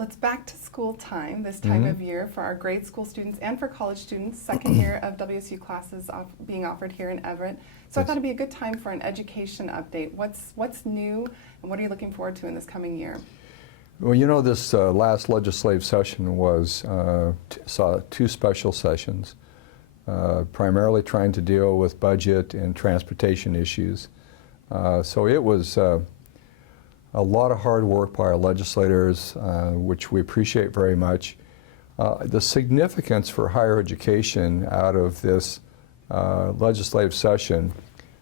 Well, it's back to school time this time of year for our grade school students and for college students. Second year of WSU classes being offered here in Everett. So I thought it'd be a good time for an education update. What's new and what are you looking forward to in this coming year? Well, you know, this last legislative session saw two special sessions, primarily trying to deal with budget and transportation issues. So it was a lot of hard work by our legislators, which we appreciate very much. The significance for higher education out of this legislative session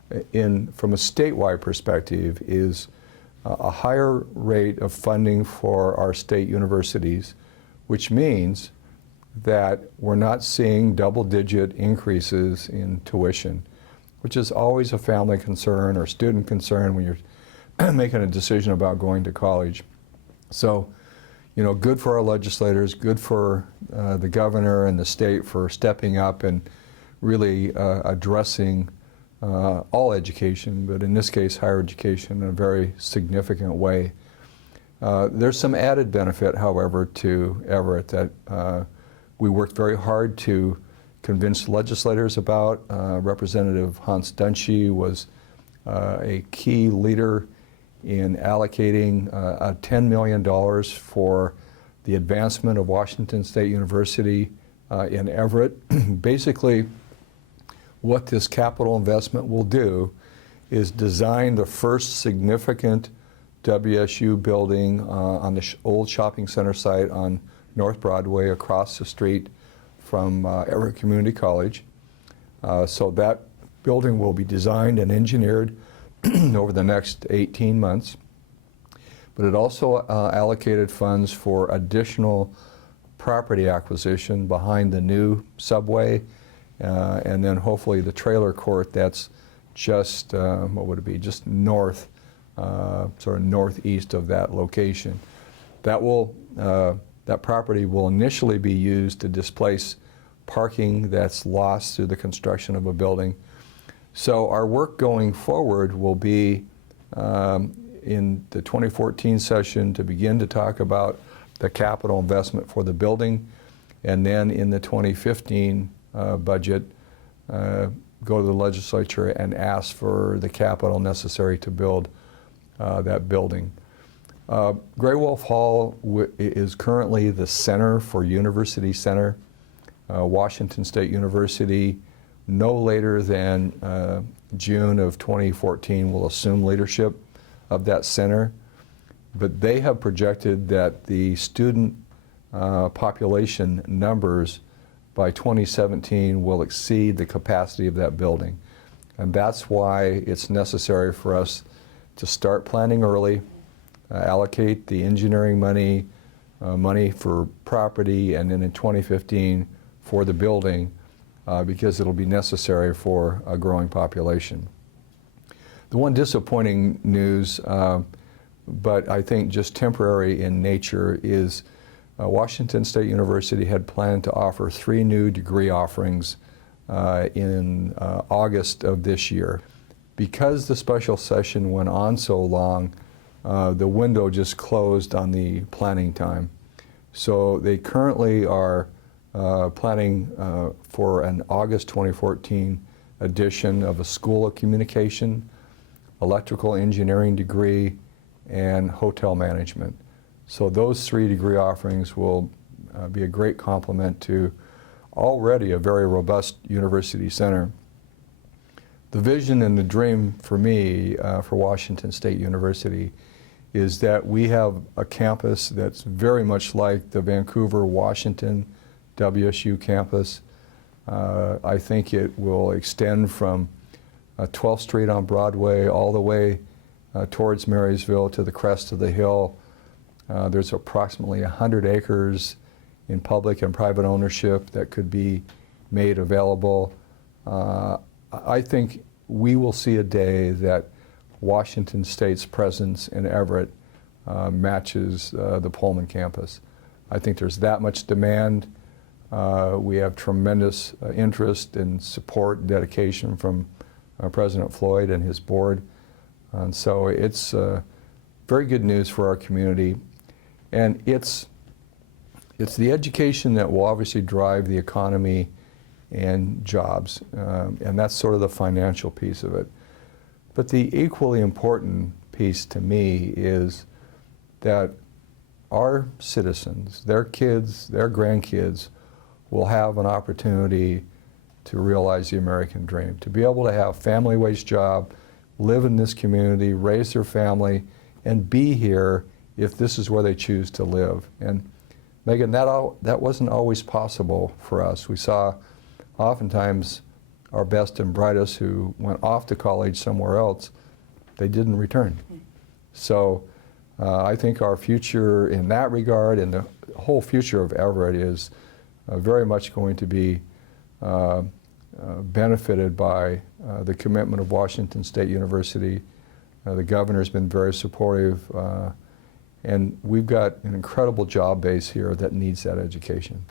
from a statewide perspective is a higher rate of funding for our state universities, which means that we're not seeing double-digit increases in tuition, which is always a family concern or student concern when you're making a decision about going to college. So, you know, good for our legislators, good for the governor and the state for stepping up and really addressing all education, but in this case, higher education in a very significant way. There's some added benefit, however, to Everett that we worked very hard to convince legislators about. Representative Hans Dunshee was a key leader in allocating $10 million for the advancement of Washington State University in Everett. Basically, what this capital investment will do is design the first significant WSU building on the old shopping center site on North Broadway across the street from Everett Community College. So that building will be designed and engineered over the next 18 months. But it also allocated funds for additional property acquisition behind the new subway and then hopefully the trailer court that's just, what would it be, just north, sort of northeast of that location. That property will initially be used to displace parking that's lost through the construction of a building. So our work going forward will be in the 2014 session to begin to talk about the capital investment for the building, and then in the 2015 budget, go to the legislature and ask for the capital necessary to build that building. Gray Wolf Hall is currently the center for University Center. Washington State University, no later than June of 2014, will assume leadership of that center. But they have projected that the student population numbers by 2017 will exceed the capacity of that building. And that's why it's necessary for us to start planning early, allocate the engineering money, money for property, and then in 2015 for the building, because it'll be necessary for a growing population. The one disappointing news, but I think just temporary in nature, is Washington State University had planned to offer 3 new degree offerings in August of this year. Because the special session went on so long, the window just closed on the planning time. So they currently are planning for an August 2014 edition of a School of Communication, electrical engineering degree, and hotel management. So those 3 degree offerings will be a great complement to already a very robust university center. The vision and the dream for me for Washington State University is that we have a campus that's very much like the Vancouver, Washington WSU campus. I think it will extend from 12th Street on Broadway all the way towards Marysville to the crest of the hill. There's approximately 100 acres in public and private ownership that could be made available. I think we will see a day that Washington State's presence in Everett matches the Pullman campus. I think there's that much demand. We have tremendous interest and support and dedication from President Floyd and his board. And so it's very good news for our community. And it's It's the education that will obviously drive the economy and jobs, and that's sort of the financial piece of it. But the equally important piece to me is that our citizens, their kids, their grandkids, will have an opportunity to realize the American dream, to be able to have family wage job, live in this community, raise their family, and be here if this is where they choose to live. And Megan, that wasn't always possible for us. We saw oftentimes our best and brightest who went off to college somewhere else, they didn't return. So I think our future in that regard and the whole future of Everett is very much going to be benefited by the commitment of Washington State University. The governor's been very supportive, and we've got an incredible job base here that needs that education.